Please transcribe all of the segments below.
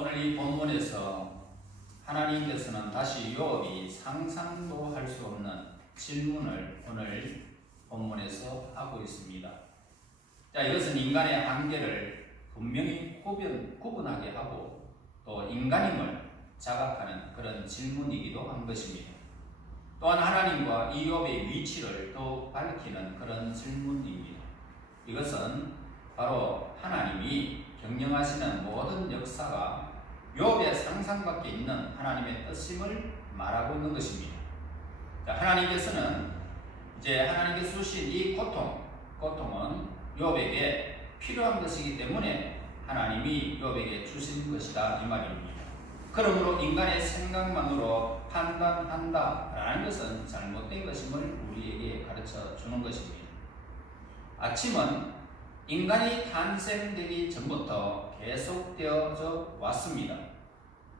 오늘 이 본문에서 하나님께서는 다시 욥이 상상도 할 수 없는 질문을 오늘 본문에서 하고 있습니다. 자, 이것은 인간의 한계를 분명히 구분하게 하고 또 인간임을 자각하는 그런 질문이기도 한 것입니다. 또한 하나님과 이 욥의 위치를 또 밝히는 그런 질문입니다. 이것은 바로 하나님이 경영하시는 모든 역사가 욥의 상상 밖에 있는 하나님의 뜻임을 말하고 있는 것입니다. 자, 하나님께서는 이제 하나님께서 주신 이 고통은 욥에게 필요한 것이기 때문에 하나님이 욥에게 주신 것이다 이 말입니다. 그러므로 인간의 생각만으로 판단한다라는 것은 잘못된 것임을 우리에게 가르쳐 주는 것입니다. 아침은 인간이 탄생되기 전부터 계속되어져 왔습니다.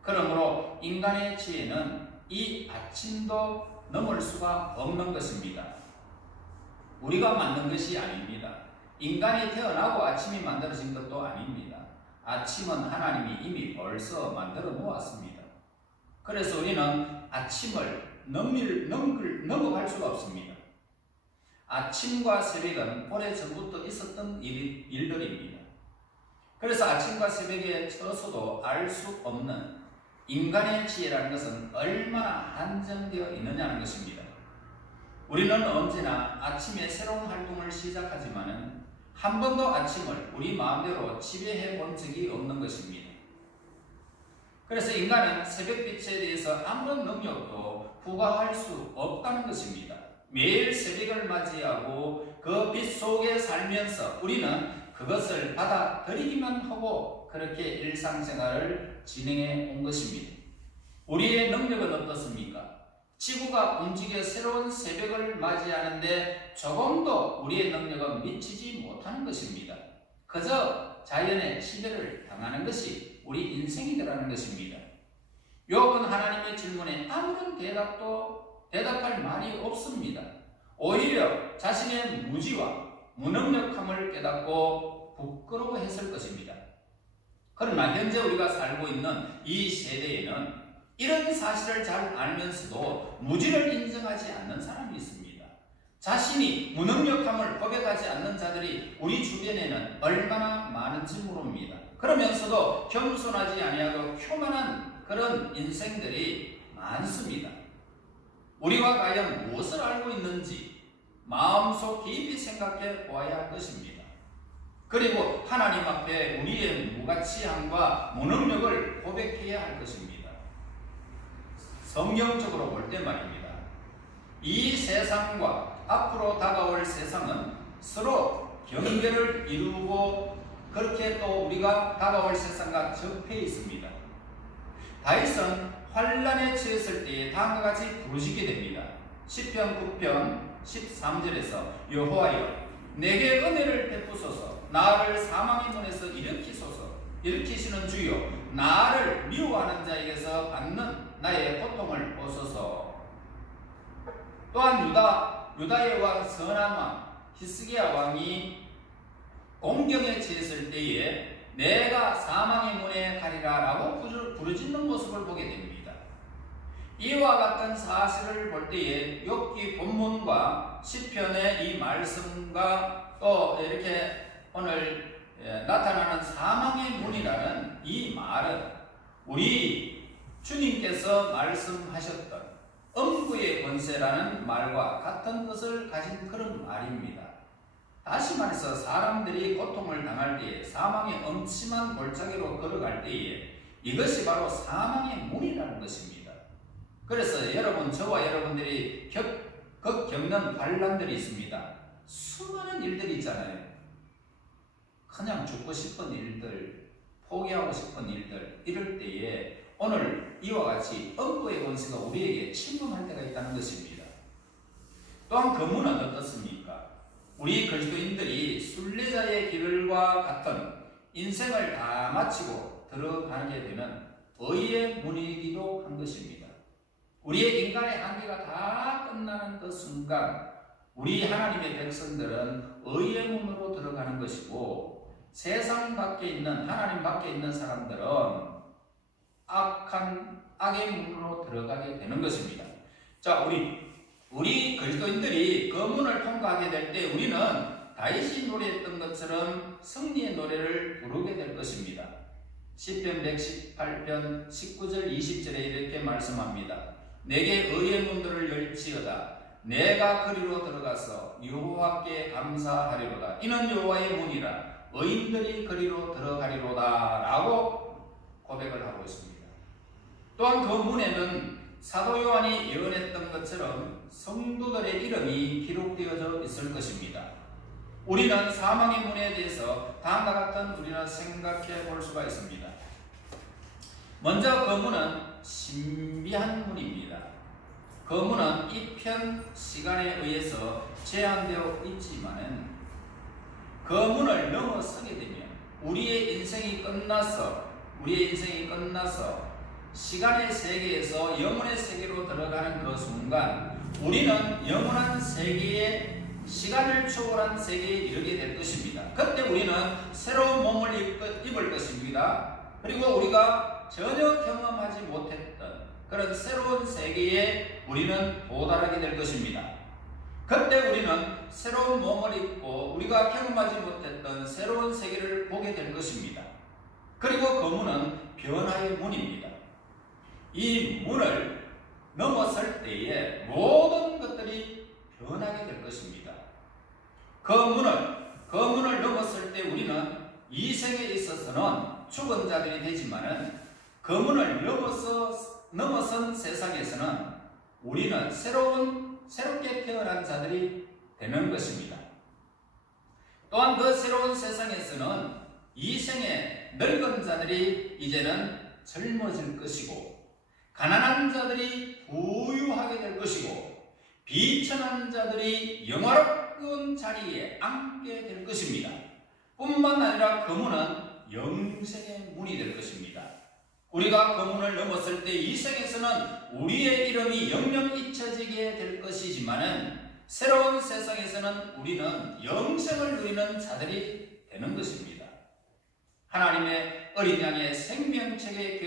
그러므로 인간의 지혜는 이 아침도 넘을 수가 없는 것입니다. 우리가 만든 것이 아닙니다. 인간이 태어나고 아침이 만들어진 것도 아닙니다. 아침은 하나님이 이미 벌써 만들어 놓았습니다. 그래서 우리는 아침을 넘어갈 수가 없습니다. 아침과 새벽은 오래전부터 있었던 일들입니다. 그래서 아침과 새벽에 쳐서도 알 수 없는 인간의 지혜라는 것은 얼마나 한정되어 있느냐는 것입니다. 우리는 언제나 아침에 새로운 활동을 시작하지만 한 번도 아침을 우리 마음대로 지배해 본 적이 없는 것입니다. 그래서 인간은 새벽빛에 대해서 아무런 능력도 부과할 수 없다는 것입니다. 매일 새벽을 맞이하고 그 빛 속에 살면서 우리는 그것을 받아들이기만 하고 그렇게 일상생활을 진행해 온 것입니다. 우리의 능력은 어떻습니까? 지구가 움직여 새로운 새벽을 맞이하는데 조금도 우리의 능력은 미치지 못하는 것입니다. 그저 자연의 지배를 당하는 것이 우리 인생이라는 것입니다. 욥은 하나님의 질문에 아무런 대답할 말이 없습니다. 오히려 자신의 무지와 무능력함을 깨닫고 부끄러워했을 것입니다. 그러나 현재 우리가 살고 있는 이 세대에는 이런 사실을 잘 알면서도 무지를 인정하지 않는 사람이 있습니다. 자신이 무능력함을 고백하지 않는 자들이 우리 주변에는 얼마나 많은지 모릅니다. 그러면서도 겸손하지 아니하고 교만한 그런 인생들이 많습니다. 우리가 과연 무엇을 알고 있는지 마음속 깊이 생각해 보아야 할 것입니다. 그리고 하나님 앞에 우리의 무가치함과 무능력을 고백해야 할 것입니다. 성경적으로 볼 때 말입니다. 이 세상과 앞으로 다가올 세상은 서로 경계를 이루고 그렇게 또 우리가 다가올 세상과 접해 있습니다. 다윗은 환난에 처했을 때에 다음과 같이 부르짖게 됩니다. 시편 9편 13절에서 여호와여 내게 은혜를 베푸소서 나를 사망의 문에서 일으키시는 주여 나를 미워하는 자에게서 받는 나의 고통을 보소서. 또한 유다의 왕 선한 왕 히스기야 왕이 공경에 처했을 때에 내가 사망의 문에 가리라 라고 부르짖는 모습을 보게 됩니다. 이와 같은 사실을 볼 때에 욥기 본문과 시편의 이 말씀과 또 이렇게 오늘 나타나는 사망의 문이라는 이 말은 우리 주님께서 말씀하셨던 음부의 권세라는 말과 같은 뜻을 가진 그런 말입니다. 다시 말해서 사람들이 고통을 당할 때에 사망의 엄침한 골짜기로 걸어갈 때에 이것이 바로 사망의 문이라는 것입니다. 그래서 저와 여러분들이 겪는 환난들이 있습니다. 수많은 일들이 있잖아요. 그냥 죽고 싶은 일들, 포기하고 싶은 일들, 이럴 때에 오늘 이와 같이 음부의 권세가 우리에게 침범할 때가 있다는 것입니다. 또한 그 문은 어떻습니까? 우리 그리스도인들이 순례자의 길과 같은 인생을 다 마치고 들어가게 되는 의의 문이기도 한 것입니다. 우리의 인간의 한계가 다 끝나는 그 순간 우리 하나님의 백성들은 의의 문으로 들어가는 것이고 세상 밖에 있는 하나님 밖에 있는 사람들은 악의 문으로 들어가게 되는 것입니다. 자, 우리 그리스도인들이 그 문을 통과하게 될 때 우리는 다윗이 노래했던 것처럼 승리의 노래를 부르게 될 것입니다. 시편 118편 19절 20절에 이렇게 말씀합니다. 내게 의의 문들을 열지어다. 내가 그리로 들어가서 여호와께 감사하리로다. 이는 여호와의 문이라 의인들이 그리로 들어가리로다 라고 고백을 하고 있습니다. 또한 그 문에는 사도 요한이 예언했던 것처럼 성도들의 이름이 기록되어져 있을 것입니다. 우리는 사망의 문에 대해서 다음과 같은 우리는 생각해 볼 수가 있습니다. 먼저 그 문은 신비한 문입니다. 그 문은 이편 시간에 의해서 제한되어 있지만은 그 문을 넘어서게 되면 우리의 인생이 끝나서 시간의 세계에서 영혼의 세계로 들어가는 그 순간 우리는 영원한 세계에 시간을 초월한 세계에 이르게 될 것입니다. 그때 우리는 새로운 몸을 입을 것입니다. 그리고 우리가 전혀 경험하지 못했던 그런 새로운 세계에 우리는 도달하게 될 것입니다. 그때 우리는 새로운 몸을 입고 우리가 경험하지 못했던 새로운 세계를 보게 될 것입니다. 그리고 그 문은 변화의 문입니다. 이 문을 넘어설 때에 모든 것들이 변하게 될 것입니다. 그 문을 넘어설 때 우리는 이 생에 있어서는 죽은 자들이 되지만은 그 문을 넘어선 세상에서는 우리는 새롭게 태어난 자들이 되는 것입니다. 또한 그 새로운 세상에서는 이 생에 늙은 자들이 이제는 젊어질 것이고 가난한 자들이 부유하게 될 것이고 비천한 자들이 영화로운 자리에 앉게 될 것입니다. 뿐만 아니라 그 문은 영생의 문이 될 것입니다. 우리가 그 문을 넘었을 때 이 생에서는 우리의 이름이 영영 잊혀지게 될 것이지만은 새로운 세상에서는 우리는 영생을 누리는 자들이 되는 것입니다. 하나님의 어린 양의 생명책에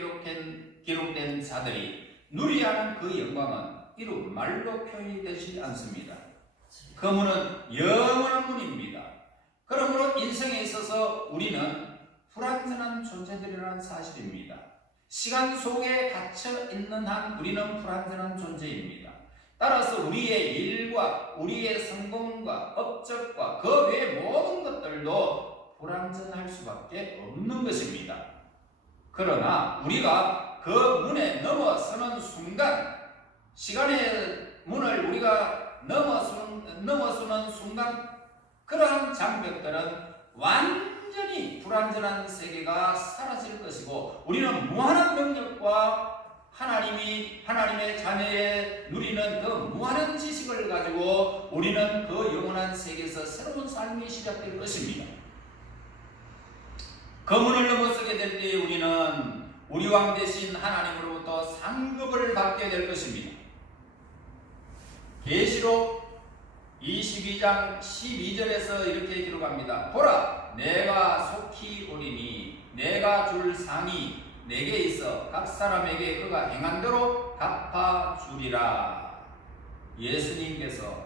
기록된 자들이 누리하는 그 영광은 이루 말로 표현이 되지 않습니다. 그 문은 영원한 문입니다. 그러므로 인생에 있어서 우리는 불완전한 존재들이라는 사실입니다. 시간 속에 갇혀 있는 한 우리는 불완전한 존재입니다. 따라서 우리의 일과 우리의 성공과 업적과 그 외의 모든 것들도 불완전할 수밖에 없는 것입니다. 그러나 우리가 그 문에 넘어서는 순간, 시간의 문을 우리가 넘어서는 순간 그러한 장벽들은 완전히 불완전한 세계가 사라질 것이고 우리는 무한한 능력과 하나님의 자녀에 누리는 그 무한한 지식을 가지고 우리는 그 영원한 세계에서 새로운 삶이 시작될 것입니다. 그 문을 넘어서게 될 때 우리는 우리 왕 대신 하나님으로부터 상급을 받게 될 것입니다. 계시록 22장 12절에서 이렇게 기록합니다. 보라, 내가 속히 오리니 내가 줄 상이 내게 있어 각 사람에게 그가 행한 대로 갚아주리라. 예수님께서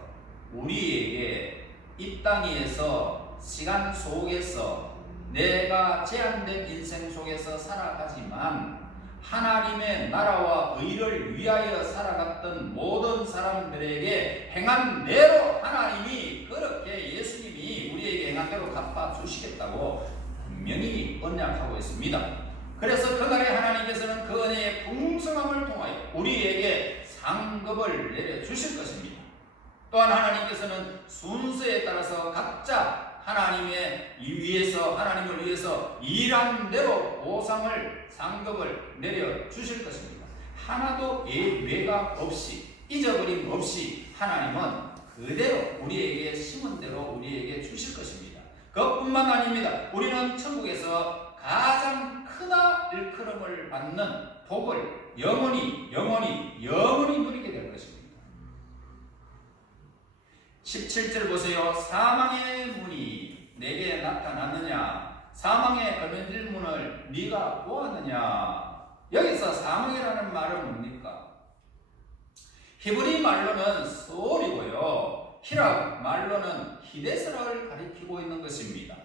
우리에게 이 땅 위에서 시간 속에서 내가 제한된 인생 속에서 살아가지만 하나님의 나라와 의를 위하여 살아갔던 모든 사람들에게 행한 대로 하나님이 그렇게 예수님이 우리에게 행한 대로 갚아주시겠다고 분명히 언약하고 있습니다. 그래서 그날에 하나님께서는 그 은혜의 풍성함을 통하여 우리에게 상급을 내려주실 것입니다. 또한 하나님께서는 순서에 따라서 각자 하나님을 위해서 일한 대로 보상을, 상급을 내려주실 것입니다. 하나도 외가 없이, 잊어버림 없이 하나님은 그대로 우리에게 심은 대로 우리에게 주실 것입니다. 그것뿐만 아닙니다. 우리는 천국에서 가장 크다 일컬음을 받는 복을 영원히 누리게 될 것입니다. 17절 보세요. 사망의 문이 내게 나타났느냐? 사망의 걸면질 문을 네가 보았느냐? 여기서 사망이라는 말은 뭡니까? 히브리 말로는 소울이고요, 히랍 말로는 히데스를 가리키고 있는 것입니다.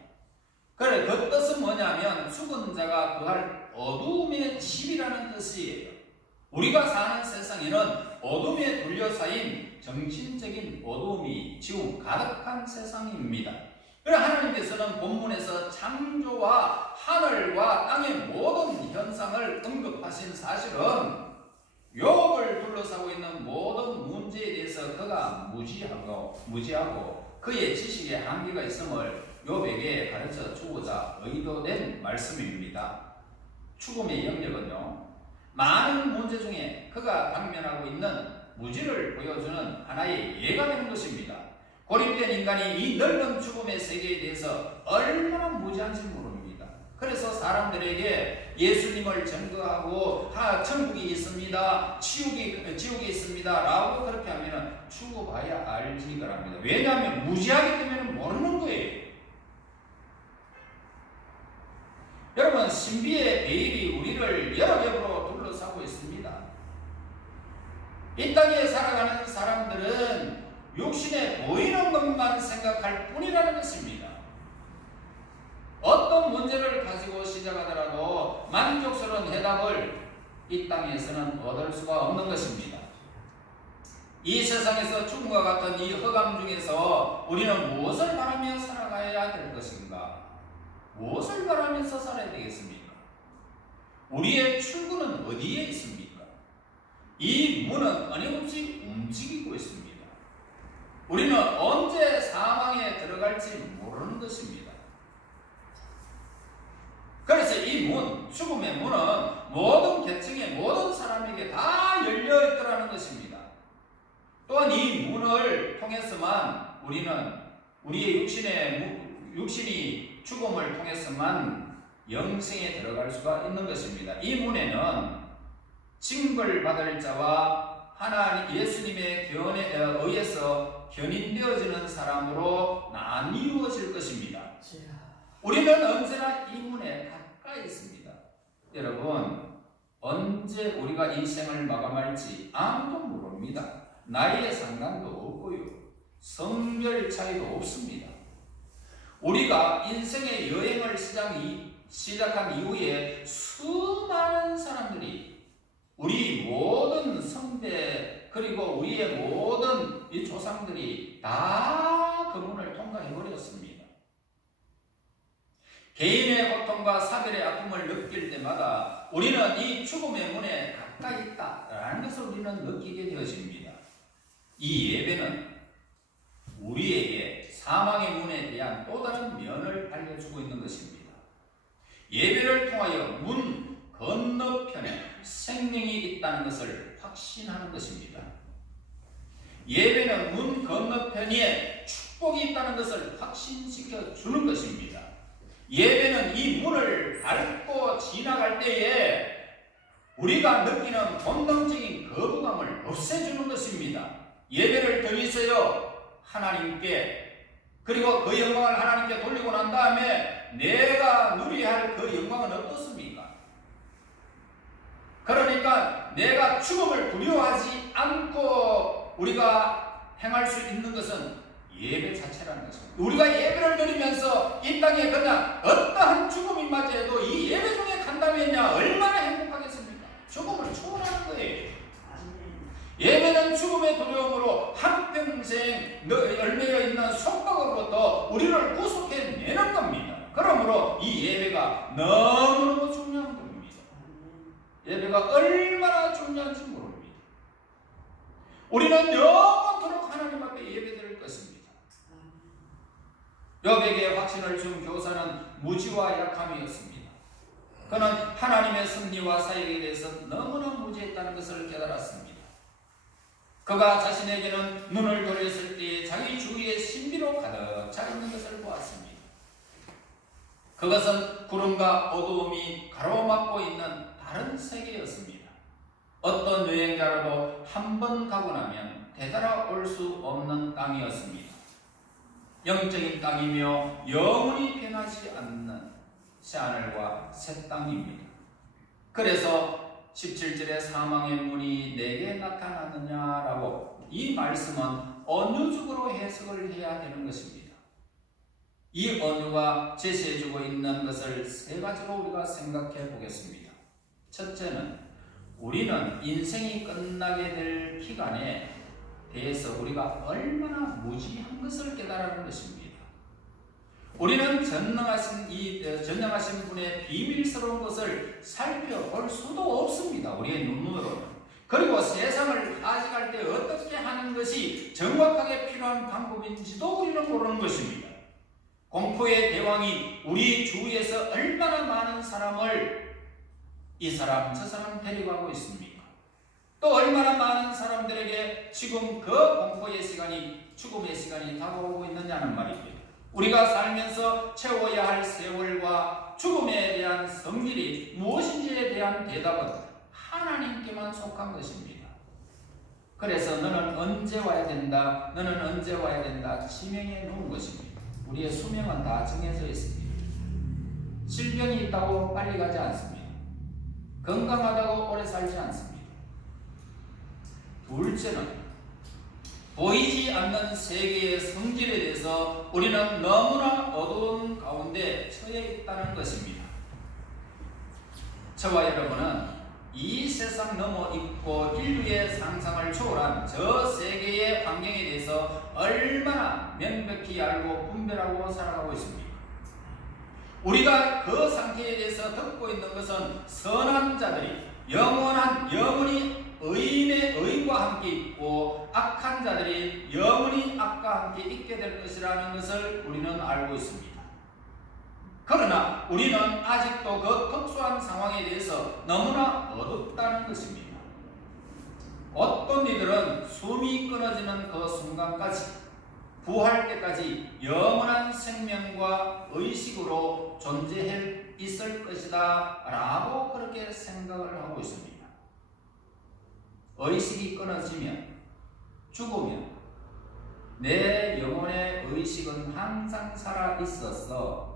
그래, 그 뜻은 뭐냐면 죽은 자가 그할 어두움의 집이라는 뜻이에요. 우리가 사는 세상에는 어둠에 둘러싸인 정신적인 어두움이 지금 가득한 세상입니다. 그래, 하나님께서는 본문에서 창조와 하늘과 땅의 모든 현상을 언급하신 사실은 욥을 둘러싸고 있는 모든 문제에 대해서 그가 무지하고 그의 지식에 한계가 있음을 욥에게 가르쳐 주고자 의도된 말씀입니다. 죽음의 영역은요, 많은 문제 중에 그가 당면하고 있는 무지를 보여주는 하나의 예가 되는 것입니다. 고립된 인간이 이 넓은 죽음의 세계에 대해서 얼마나 무지한지 모릅니다. 그래서 사람들에게 예수님을 증거하고 천국이 있습니다, 지옥이 있습니다 라고 그렇게 하면 죽어봐야 알지 그럽니다. 왜냐하면 무지하기 때문에 모르는 거예요. 여러분, 신비의 베일이 우리를 여러 겹으로 둘러싸고 있습니다. 이 땅에 살아가는 사람들은 육신에 보이는 것만 생각할 뿐이라는 것입니다. 어떤 문제를 가지고 시작하더라도 만족스러운 해답을 이 땅에서는 얻을 수가 없는 것입니다. 이 세상에서 죽음과 같은 이 흑암 중에서 우리는 무엇을 바라며 살아가야 될 것인가? 무엇을 바라면서 살아야 되겠습니까? 우리의 출구는 어디에 있습니까? 이 문은 끊임없이 움직이고 있습니다. 우리는 언제 사망에 들어갈지 모르는 것입니다. 그래서 이 문, 죽음의 문은 모든 계층의 모든 사람에게 다 열려 있더라는 것입니다. 또한 이 문을 통해서만 우리는 우리의 육신이 죽음을 통해서만 영생에 들어갈 수가 있는 것입니다. 이 문에는 징벌받을 자와 하나님 예수님의 견해에 의해서 견인되어지는 사람으로 나뉘어질 것입니다. 우리는 언제나 이 문에 가까이 있습니다. 여러분, 언제 우리가 이 생을 마감할지 아무도 모릅니다. 나이에 상관도 없고요, 성별 차이도 없습니다. 우리가 인생의 여행을 시작한 이후에 수많은 사람들이 우리 모든 성대 그리고 우리의 모든 이 조상들이 다 그 문을 통과해버렸습니다. 개인의 고통과 사별의 아픔을 느낄 때마다 우리는 이 죽음의 문에 가까이 있다라는 것을 우리는 느끼게 되어집니다. 이 예배는 우리에게 사망의 문에 대한 또 다른 면을 알려주고 있는 것입니다. 예배를 통하여 문 건너편에 생명이 있다는 것을 확신하는 것입니다. 예배는 문 건너편에 축복이 있다는 것을 확신시켜 주는 것입니다. 예배는 이 문을 밟고 지나갈 때에 우리가 느끼는 본능적인 거부감을 없애주는 것입니다. 예배를 드리세요, 하나님께. 그리고 그 영광을 하나님께 돌리고 난 다음에 내가 누려야 할 그 영광은 어떻습니까? 그러니까 내가 죽음을 두려워하지 않고 우리가 행할 수 있는 것은 예배 자체라는 것입니다. 우리가 예배를 드리면서 이 땅에 그냥 어떠한 죽음이 맞이해도 이 예배 중에 간다면야 얼마나 행복하겠습니까? 죽음을 초월하는 거예요. 예배는 죽음의 두려움으로 한평생 얽매여 있는 속박으로부터 우리를 구속해내는 겁니다. 그러므로 이 예배가 너무너무 중요한 겁니다. 예배가 얼마나 중요한지 모릅니다. 우리는 영원토록 하나님 앞에 예배드릴 것입니다. 욥에게 확신을 준 교사는 무지와 약함이었습니다. 그는 하나님의 섭리와 사역에 대해서 너무나 무지했다는 것을 깨달았습니다. 그가 자신에게는 눈을 돌렸을 때 자기 주위에 신비로 가득 차 있는 것을 보았습니다. 그것은 구름과 어두움이 가로막고 있는 다른 세계였습니다. 어떤 여행자라도 한 번 가고 나면 되돌아올 수 없는 땅이었습니다. 영적인 땅이며 영원히 변하지 않는 새하늘과 새 땅입니다. 그래서 17절에 사망의 문이 내게 나타나느냐라고, 이 말씀은 언유적으로 해석을 해야 되는 것입니다. 이 언유가 제시해주고 있는 것을 세 가지로 우리가 생각해 보겠습니다. 첫째는 우리는 인생이 끝나게 될 기간에 대해서 우리가 얼마나 무지한 것을 깨달은 것입니다. 우리는 전능하신 분의 비밀스러운 것을 살펴볼 수도 없습니다. 우리의 눈으로는. 그리고 세상을 가져갈 때 어떻게 하는 것이 정확하게 필요한 방법인지도 우리는 모르는 것입니다. 공포의 대왕이 우리 주위에서 얼마나 많은 사람을 이 사람 저 사람 데려가고 있습니까? 또 얼마나 많은 사람들에게 지금 그 공포의 시간이, 죽음의 시간이 다가오고 있느냐는 말입니다. 우리가 살면서 채워야 할 세월과 죽음에 대한 성질이 무엇인지에 대한 대답은 하나님께만 속한 것입니다. 그래서 너는 언제 와야 된다, 너는 언제 와야 된다 지명해 놓은 것입니다. 우리의 수명은 다 정해져 있습니다. 질병이 있다고 빨리 가지 않습니다. 건강하다고 오래 살지 않습니다. 둘째는 보이지 않는 세계의 성질에 대해서 우리는 너무나 어두운 가운데 처해 있다는 것입니다. 저와 여러분은 이 세상 넘어 있고 인류의 상상을 초월한 저 세계의 환경에 대해서 얼마나 명백히 알고 분별하고 살아가고 있습니까? 우리가 그 상태에 대해서 듣고 있는 것은 선한 자들이 영원히 의인의 의인과 함께 있고 악한 자들이 영원히 악과 함께 있게 될 것이라는 것을 우리는 알고 있습니다. 그러나 우리는 아직도 그 특수한 상황에 대해서 너무나 어둡다는 것입니다. 어떤 이들은 숨이 끊어지는 그 순간까지, 부활 때까지 영원한 생명과 의식으로 존재해 있을 것이다 라고 그렇게 생각을 하고 있습니다. 의식이 끊어지면, 죽으면 내 영혼의 의식은 항상 살아있어서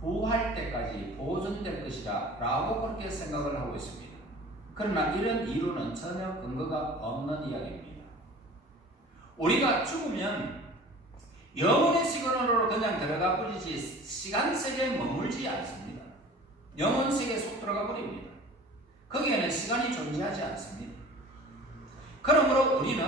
부활 때까지 보존될 것이다 라고 그렇게 생각을 하고 있습니다. 그러나 이런 이론은 전혀 근거가 없는 이야기입니다. 우리가 죽으면 영혼의 시간으로 그냥 들어가 버리지 시간 세계에 머물지 않습니다. 영혼 세계에 속 들어가 버립니다. 거기에는 시간이 존재하지 않습니다. 그러므로 우리는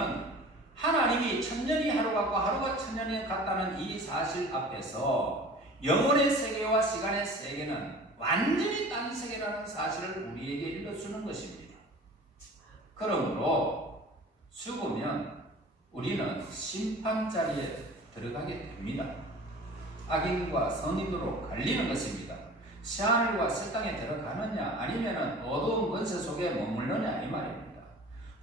하나님이 천년이 하루 같고 하루가 천년이 같다는 이 사실 앞에서 영혼의 세계와 시간의 세계는 완전히 딴 세계라는 사실을 우리에게 일러주는 것입니다. 그러므로 죽으면 우리는 심판자리에 들어가게 됩니다. 악인과 선인으로 갈리는 것입니다. 새하늘과 새 땅에 들어가느냐 아니면 어두운 권세 속에 머물느냐 이 말입니다.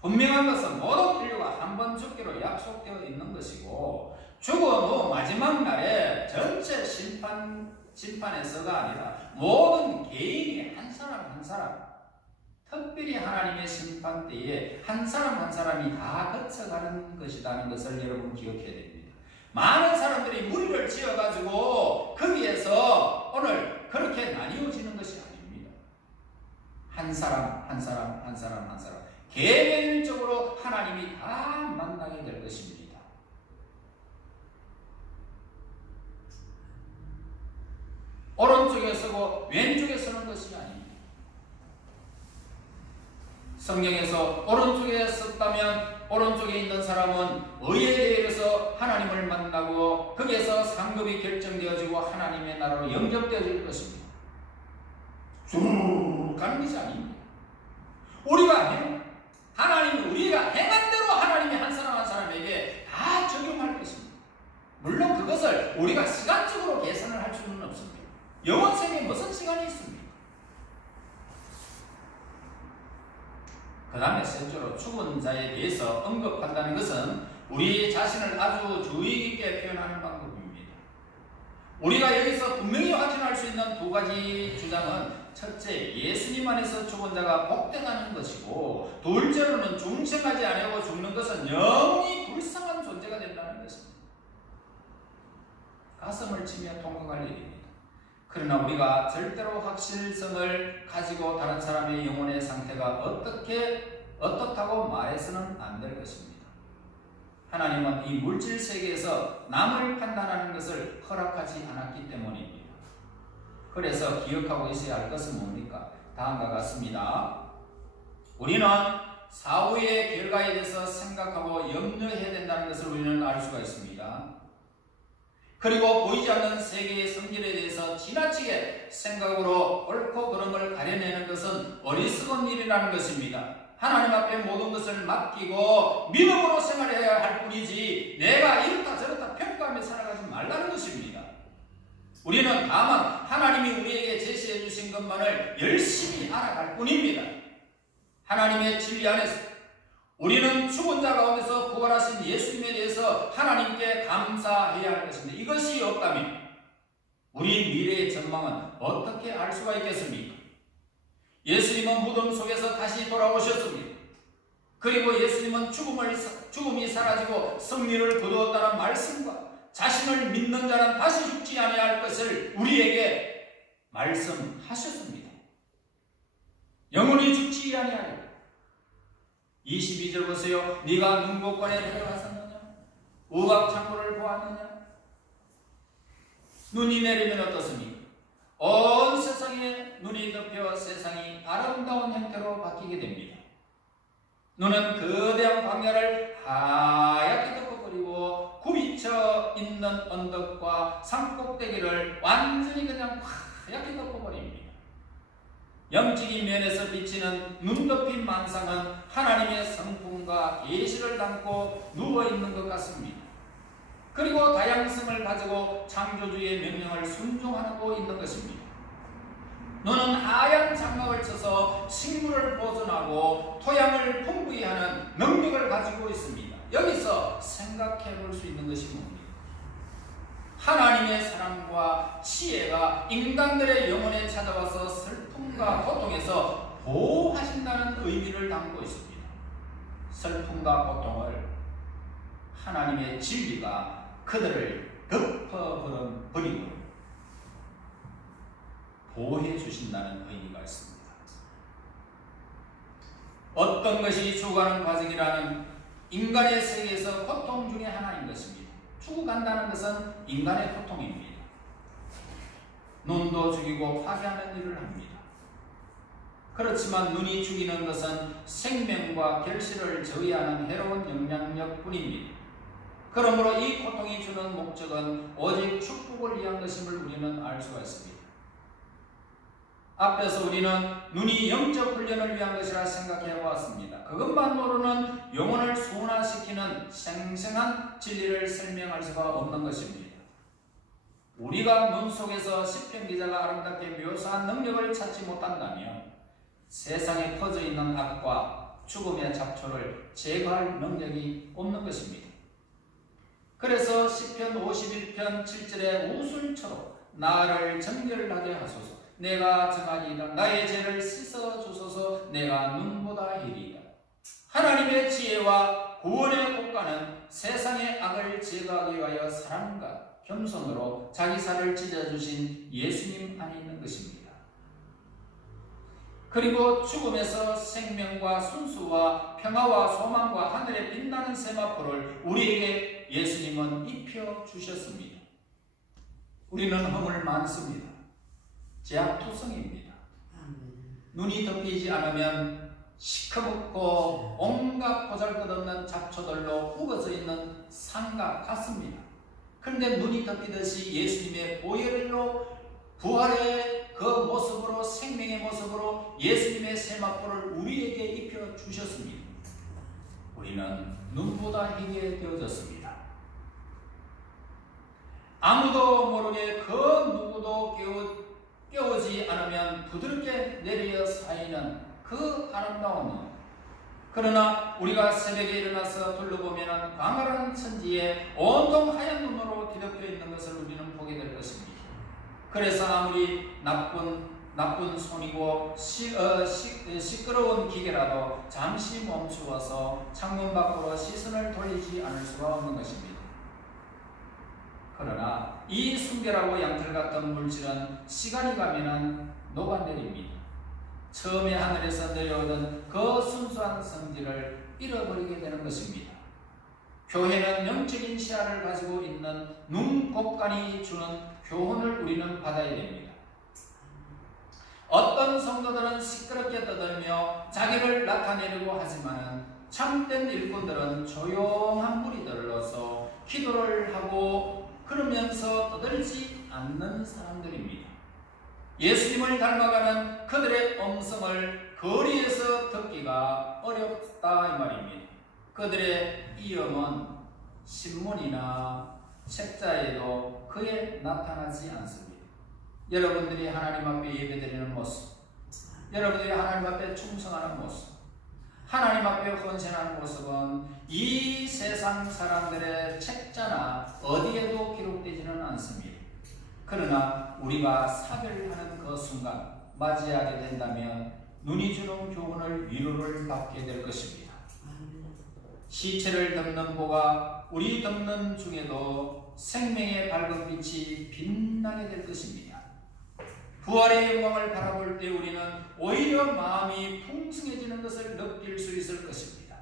분명한 것은 모든 인류가 한 번 죽기로 약속되어 있는 것이고, 죽은 후 마지막 날에 전체 심판에서가 아니라 모든 개인이 한 사람 한 사람, 특별히 하나님의 심판 때에 한 사람 한 사람이 다 거쳐가는 것이라는 것을 여러분 기억해야 됩니다. 많은 사람들이 무리를 지어가지고 거기에서 오늘 그렇게 나뉘어지는 것이 아닙니다. 한 사람 한 사람 한 사람 한 사람 개별적으로 하나님이 다 만나게 될 것입니다. 오른쪽에 서고 왼쪽에 서는 것이 아닙니다. 성경에서 오른쪽에 섰다면 오른쪽에 있는 사람은 의에 대해서 하나님을 만나고 거기에서 상급이 결정되어지고 하나님의 나라로 영접되어질 것입니다. 쭉 가는 것이 아닙니다. 우리가 행한 대로 하나님이 한 사람 한 사람에게 다 적용할 것입니다. 물론 그것을 우리가 시간적으로 계산을 할 수는 없습니다. 영원 세계에 무슨 시간이 있습니까? 그 다음에 셋째로 죽은 자에 대해서 언급한다는 것은 우리 자신을 아주 주의 깊게 표현하는 방법입니다. 우리가 여기서 분명히 확인할 수 있는 두 가지 주장은, 첫째, 예수님 안에서 죽은 자가 복되다는 것이고, 둘째로는 중생하지 아니하고 죽는 것은 영원히 불쌍한 존재가 된다는 것입니다. 가슴을 치며 통곡할 일입니다. 그러나 우리가 절대로 확실성을 가지고 다른 사람의 영혼의 상태가 어떻다고 말해서는 안 될 것입니다. 하나님은 이 물질 세계에서 남을 판단하는 것을 허락하지 않았기 때문입니다. 그래서 기억하고 있어야 할 것은 뭡니까? 다음과 같습니다. 우리는 사후의 결과에 대해서 생각하고 염려해야 된다는 것을 우리는 알 수가 있습니다. 그리고 보이지 않는 세계의 성질에 대해서 지나치게 생각으로 옳고 그름을 가려내는 것은 어리석은 일이라는 것입니다. 하나님 앞에 모든 것을 맡기고 믿음으로 생활해야 할 뿐이지 내가 이렇다 저렇다 평가하며 살아가지 말라는 것입니다. 우리는 다만 하나님이 우리에게 제시해 주신 것만을 열심히 알아갈 뿐입니다. 하나님의 진리 안에서 우리는 죽은 자 가운데서 부활하신 예수님에 대해서 하나님께 감사해야 할 것입니다. 이것이 없다면 우리 미래의 전망은 어떻게 알 수가 있겠습니까? 예수님은 무덤 속에서 다시 돌아오셨습니다. 그리고 예수님은 죽음이 사라지고 승리를 거두었다는 말씀과 자신을 믿는 자는 다시 죽지 아니할 것을 우리에게 말씀하셨습니다. 영원히 죽지 아니하리라. 22절 보세요. 네가 눈곡관에 들어갔었느냐? 우박창고를 보았느냐? 눈이 내리면 어떻습니까? 온 세상에 눈이 덮여 세상이 아름다운 형태로 바뀌게 됩니다. 눈은 거대한 광야를 하얗게 덮어버리고 굽이쳐 있는 언덕과 산꼭대기를 완전히 그냥 하얗게 덮어버립니다. 영적인 면에서 비치는 눈 덮인 만상은 하나님의 성품과 계시를 담고 누워있는 것 같습니다. 그리고 다양성을 가지고 창조주의 명령을 순종하고 있는 것입니다. 눈은 하얀 장막을 쳐서 식물을 보존하고 토양을 풍부히 하는 능력을 가지고 있습니다. 여기서 생각해 볼 수 있는 것이 뭡니까? 하나님의 사랑과 지혜가 인간들의 영혼에 찾아와서 슬픔과 고통에서 보호하신다는 의미를 담고 있습니다. 슬픔과 고통을 하나님의 진리가 그들을 덮어버리고 보호해 주신다는 의미가 있습니다. 어떤 것이 죽어가는 과정이라는 인간의 세계에서 고통 중에 하나인 것입니다. 죽어간다는 것은 인간의 고통입니다. 눈도 죽이고 파괴하는 일을 합니다. 그렇지만 눈이 죽이는 것은 생명과 결실을 저해하는 해로운 영향력 뿐입니다. 그러므로 이 고통이 주는 목적은 오직 축복을 위한 것임을 우리는 알 수가 있습니다. 앞에서 우리는 눈이 영적 훈련을 위한 것이라 생각해 보았습니다. 그것만으로는 영혼을 순화시키는 생생한 진리를 설명할 수가 없는 것입니다. 우리가 눈 속에서 시편 기자가 아름답게 묘사한 능력을 찾지 못한다면 세상에 퍼져 있는 악과 죽음의 잡초를 제거할 능력이 없는 것입니다. 그래서 시편 51편 7절에 우술처럼 나를 정결하게 하소서. 내가 정하리이다. 나의 죄를 씻어 주소서. 내가 눈보다 희리이다. 하나님의 지혜와 구원의 국가는 세상의 악을 제거하기 위하여 사랑과 겸손으로 자기 살을 찢어주신 예수님 안에 있는 것입니다. 그리고 죽음에서 생명과 순수와 평화와 소망과 하늘의 빛나는 세마포를 우리에게 예수님은 입혀주셨습니다. 우리는 허물 많습니다. 제약투성입니다. 눈이 덮이지 않으면 시커멓고 온갖 보잘것없는 잡초들로 우거져 있는 산과 같습니다. 그런데 눈이 덮이듯이 예수님의 보혈로 부활의 그 모습으로 생명의 모습으로 예수님의 세마포를 우리에게 입혀주셨습니다. 우리는 눈보다 희게 되어졌습니다. 아무도 모르게 그 누구도 깨우지 않으면 부드럽게 내려 쌓이는 그 아름다운 눈. 그러나 우리가 새벽에 일어나서 둘러보면 광활한 천지에 온통 하얀 눈으로 뒤덮여 있는 것을 우리는 보게 될 것입니다. 그래서 아무리 나쁜 손이고 시끄러운 기계라도 잠시 멈추어서 창문 밖으로 시선을 돌리지 않을 수가 없는 것입니다. 그러나 이 순결하고 양털 같은 물질은 시간이 가면 녹아내립니다. 처음에 하늘에서 내려오던 그 순수한 성질을 잃어버리게 되는 것입니다. 교회는 영적인 시야를 가지고 있는 눈곱간이 주는 교훈을 우리는 받아야 됩니다. 어떤 성도들은 시끄럽게 떠들며 자기를 나타내려고 하지만 참된 일꾼들은 조용한 무리들로서 기도를 하고 그러면서 떠들지 않는 사람들입니다. 예수님을 닮아가는 그들의 음성을 거리에서 듣기가 어렵다 이 말입니다. 그들의 이음은 신문이나 책자에도 그에 나타나지 않습니다. 여러분들이 하나님 앞에 예배드리는 모습, 여러분들이 하나님 앞에 충성하는 모습, 하나님 앞에 헌신하는 모습은 이 세상 사람들의 책자나 어디에도 기록되지는 않습니다. 그러나 우리가 사별하는 그 순간 맞이하게 된다면 눈이 주는 교훈을 위로를 받게 될 것입니다. 시체를 덮는 보가 우리 덮는 중에도 생명의 밝은 빛이 빛나게 될 것입니다. 부활의 영광을 바라볼 때 우리는 오히려 마음이 풍성해지는 것을 느낄 수 있을 것입니다.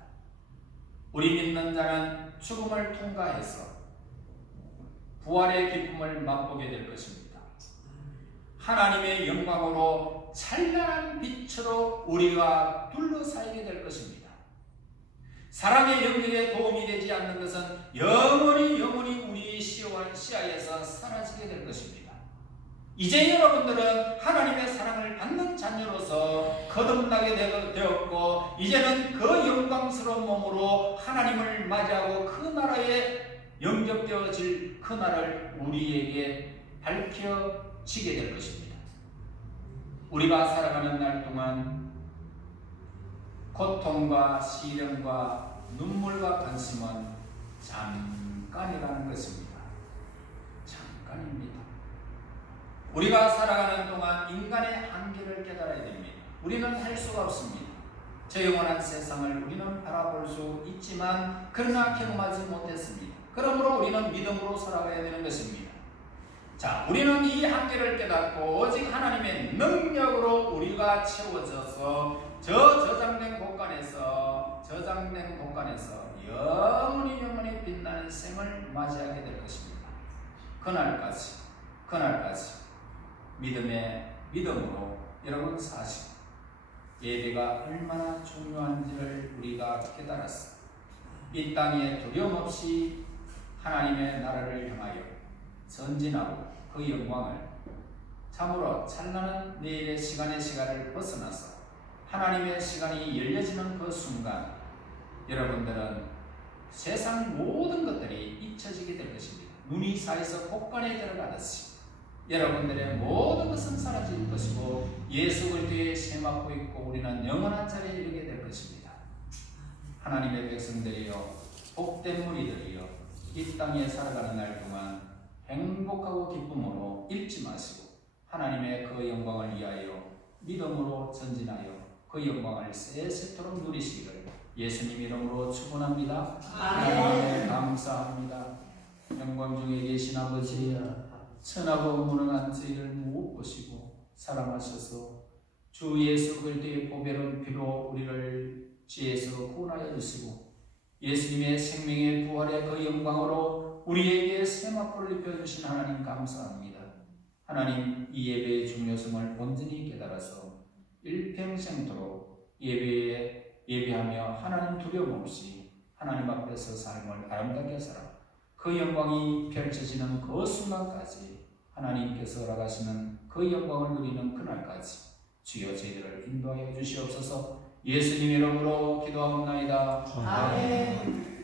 우리 믿는 자는 죽음을 통과해서 부활의 기쁨을 맛보게 될 것입니다. 하나님의 영광으로 찬란한 빛으로 우리가 둘러싸이게 될 것입니다. 사랑의 영역에 도움이 되지 않는 것은 영원히 우리 시야에서 사라지게 될 것입니다. 이제 여러분들은 하나님의 사랑을 받는 자녀로서 거듭나게 되었고 이제는 그 영광스러운 몸으로 하나님을 맞이하고 그 나라에 영접되어질 그 날을 우리에게 밝혀지게 될 것입니다. 우리가 살아가는 날 동안 고통과 시련과 눈물과 관심은 잠깐이라는 것입니다. 잠깐입니다. 우리가 살아가는 동안 인간의 한계를 깨달아야 됩니다. 우리는 할 수가 없습니다. 저 영원한 세상을 우리는 바라볼 수 있지만 그러나 경험하지 못했습니다. 그러므로 우리는 믿음으로 살아가야 되는 것입니다. 자, 우리는 이 한계를 깨닫고 오직 하나님의 능력으로 우리가 채워져서 저장된 곳간에서 영원히 빛나는 생을 맞이하게 될 것입니다. 그날까지 믿음으로 여러분 사시고 예배가 얼마나 중요한지를 우리가 깨달았습니다. 이 땅에 두려움 없이 하나님의 나라를 향하여 전진하고 그 영광을 참으로 찬란한 내일의 시간을 벗어나서 하나님의 시간이 열려지는 그 순간 여러분들은 세상 모든 것들이 잊혀지게 될 것입니다. 눈이 사이서 곳간에 들어가듯이 여러분들의 모든 것은 사라질 것이고 예수 그리스도의 세마포 있고 우리는 영원한 자리에 이르게 될 것입니다. 하나님의 백성들이여 복된 무리들이여 이 땅에 살아가는 날 동안 행복하고 기쁨으로 잊지 마시고 하나님의 그 영광을 위하여 믿음으로 전진하여 그 영광을 세세토록 누리시기를 예수님 이름으로 축원합니다. 하나님께 감사합니다. 영광 중에 계신 아버지여 선하고 무능한 저희를 못 보시고 사랑하셔서 주 예수 그리스도의 보배로운 피로 우리를 죄에서 구원하여 주시고 예수님의 생명의 부활의 그 영광으로 우리에게 세마포를 입혀주신 하나님 감사합니다. 하나님 이 예배의 중요성을 온전히 깨달아서 일평생토록 예배하며 하나님 두려움 없이 하나님 앞에서 삶을 아름답게 살아 그 영광이 펼쳐지는 그 순간까지 하나님께서 허락하시는 그 영광을 누리는 그날까지 주여 저희들을 인도하여 주시옵소서. 예수님 이름으로 기도하옵나이다. 아멘.